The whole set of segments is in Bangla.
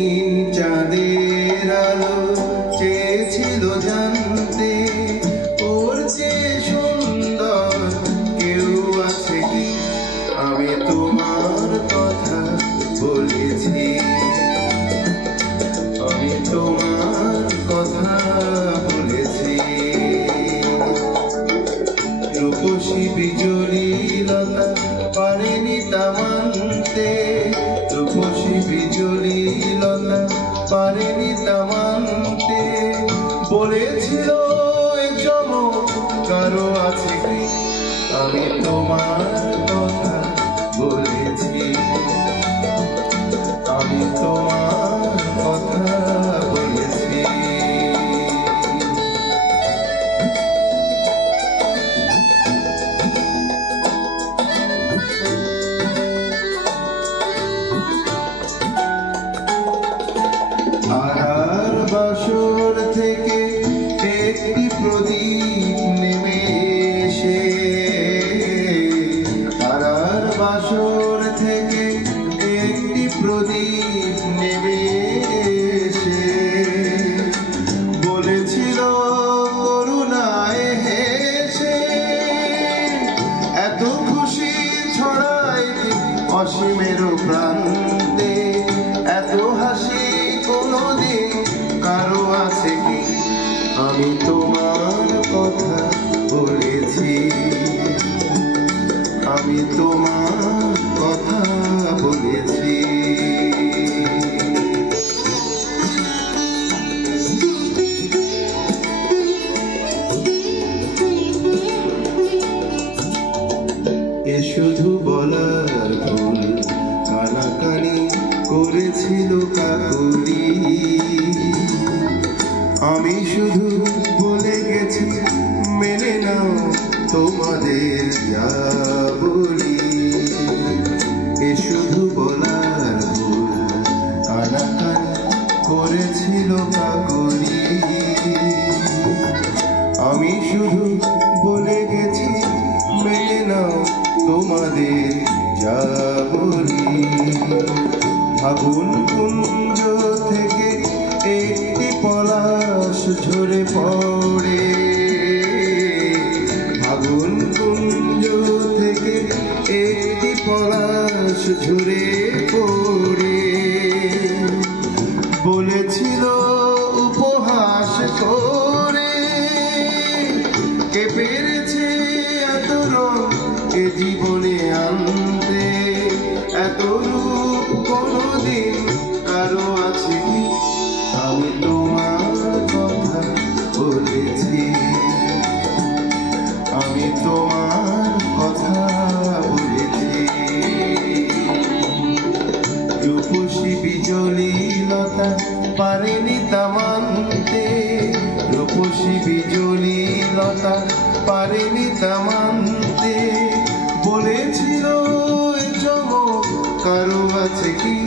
সেদিন চাঁদের আলো চেয়েছিল জানতে ওর যে সুন্দর কেউ আছে কি। আমি তোমার কথা বলেছি, আমি তোমার কথা বলেছি। রূপসী বিজুলি লতা পারেনি তা মানতে, রূপসী বিজুলি লতা পারেনি তা মানতে। বলেছিল চমক কারো আছে কি। আমি তোমার কথা বলেছি, আমি তোমার কথা বলেছি। আধার বাসর থেকে একটি প্রদীপ নেমে এসে, আধার বাসর থেকে একটি প্রদীপ নেমে এসে বলেছিল করুণায় হেসে, এত খুশি ছড়ায় অসীমের প্রান্তে, এত হাসি কোনদিন কারো আছে কি। আমি তোমার কথা বলেছি, আমি তোমার কথা বলেছি। এ শুধু বলার ভুল, কানাকানি করেছিল কাকলি। আমি শুধু বলে গেছি মেনে নাও তোমাদের যা বলি। এ শুধু বলার ভুল, কানাকানি করেছিল কাকলি। আমি শুধু বলে গেছি মেনে নাও তোমাদের যা বলি। ফাগুন কুঞ্জ থেকে একটি পলাশ ঝরে পড়ে, ফাগুন কুঞ্জ থেকে একটি পলাশ ঝরে পড়ে। বলেছিল উপহাস করে, কে পেরেছে এত রং এ জীবনে আনতে, এত রূপ কোনদিন কারো আছে কি। আমি তোমার কথা বলেছি, আমি তোমার কথা বলেছি। রূপসী বিজুলি লতা পারেনি তা মানতে, রূপসী বিজুলি লতা পারেনি তা মানতে। বলেছিল চমক কারো আছে কি।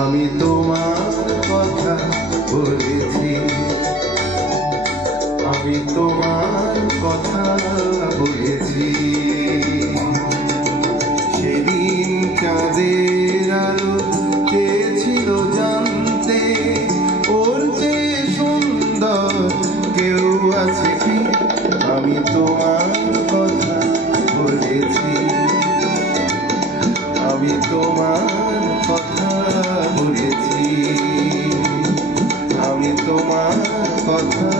আমি তোমার কথা বলেছি, আমি তোমার কথা বলেছি। সেদিন চাঁদের আলো চেয়েছিল জানতে ওর যে সুন্দর কেউ আছে কি। আমি তোমার কথা বলেছি, আমি তোমার কথা বলেছি, আমি তোমার কথা